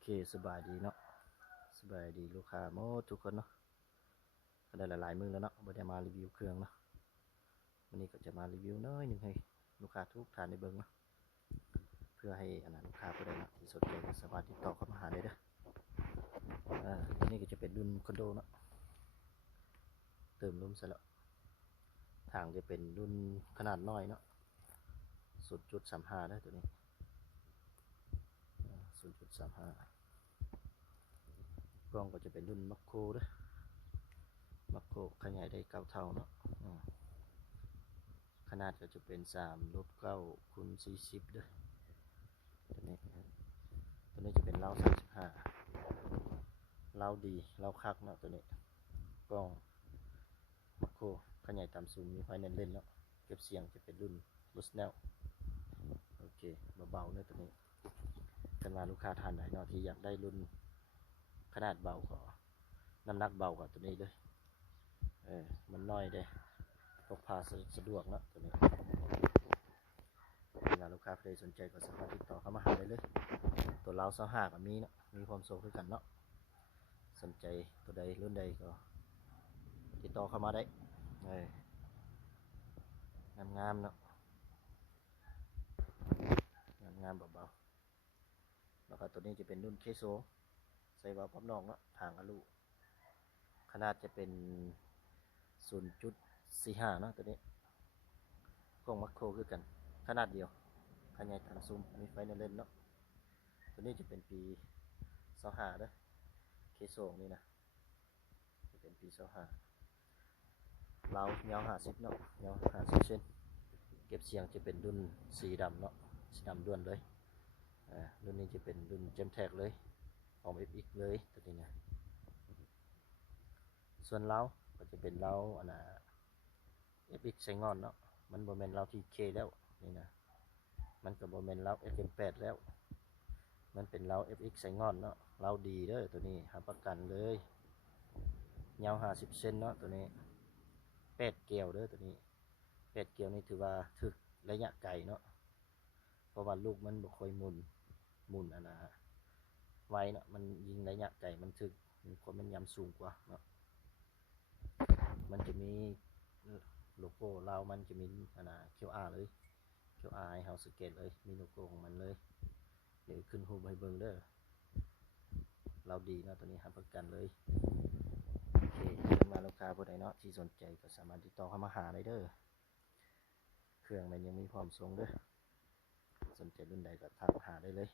เคสบายดีเนาะสบายดีลูกค้าหมดทุกคนเนาะก็ได้หลายๆมื้อแล้วเนาะบ่ได้มารีวิวเครื่องเนาะวันนี้ก็จะมารีวิวน้อยหนึงให้ลูกค้าทุกท่านได้เบิ่งเนาะเพื่อให้ลูกค้าผู้ใดเนาะที่สนใจก็สามารถติดต่อเข้ามาหาได้เด้ออันนี้ก็จะเป็นรุ่นคอนโดเนาะเติมลมใส่แล้วทางจะเป็นรุ่นขนาดน้อยเนาะ 0.35 ได้ตัวนี้0.35 กล้องก็จะเป็นรุ่นมัคโครเด้อมัคโครขยายได้9เท่าเนาะขนาดก็จะเป็น3/9 x 40เด้อตัวนี้จะเป็นเล้า35เล้าดีเล้าคักเนาะตัวนี้กล้องมัคโครขยายตามซูมมีไฟเน้นเล่นแล้วเก็บเสียงจะเป็นรุ่นบูสแนลโอเคเบาๆเนาะตัวนี้กันว่าลูกค้าท่านไหนเนาะที่อยากได้รุ่นขนาดเบาก็น้ำหนักเบากว่าตัวนี้เลยมันน้อยเด้พกพาสะดวกเนาะตัวนี้เวลาลูกค้าใครสนใจก็สามารถติดต่อเข้ามาหาได้เลยตัวเรา25ก็มีเนาะมีความโซคือกันเนาะสนใจตัวใดรุ่นใดก็ติดต่อเข้ามาได้งามๆเนาะงามเบาๆแล้วก็ตัวนี้จะเป็นรุ่นเคโซใส่เบาปั๊บนอกเนาะทางอลูขนาดจะเป็น 0.45 เนาะตัวนี้กล้องมัคโครคือกันขนาดเดียวขยายตามซูมมีไฟเล่นเนาะตัวนี้จะเป็นปี25เด้อเคโซนี่นะจะเป็นปี25เรายาว50เนาะยาว50เซนเก็บเสียงจะเป็นรุ่นสีดำเนาะสีดำล้วนเลยรุ่นนี้จะเป็นรุ่นเจมแท็กเลยของ FX เลยตัวนี้นะส่วนเราก็จะเป็นเราFX ใส่งอนเนาะมันโมเมนต์เราที่เคแล้วนี่นะมันกับโมเมนต์เรา FM8 แล้วมันเป็นเรา FX ใส่งอนเนาะเราดีเด้อตัวนี้หาประกันเลยยาว50เซนเนาะตัวนี้8เกลียวเด้อตัวนี้8เกลียวนี่ถือว่าถึกระยะไกลเนาะเพราะว่าลูกมันบ่ค่อยหมุนไวเนาะมันยิงระยะไกลมันถึกมีความแม่นยำสูงกว่าเนาะมันจะมีโลโก้เรามันจะมีQR เลย QR ให้เฮาสแกนเลยมีโลโก้ของมันเลยเดี๋ยวขึ้นรูปให้เบิ่งเด้อเราดีเนาะตัวนี้รับประกันเลยโอเคมาลูกค้าผู้ใดเนาะที่สนใจก็สามารถติดต่อเข้ามาหาได้เด้อเครื่องมันยังมีความทรงเด้อสนใจรุ่นใดก็ทักหาได้เลย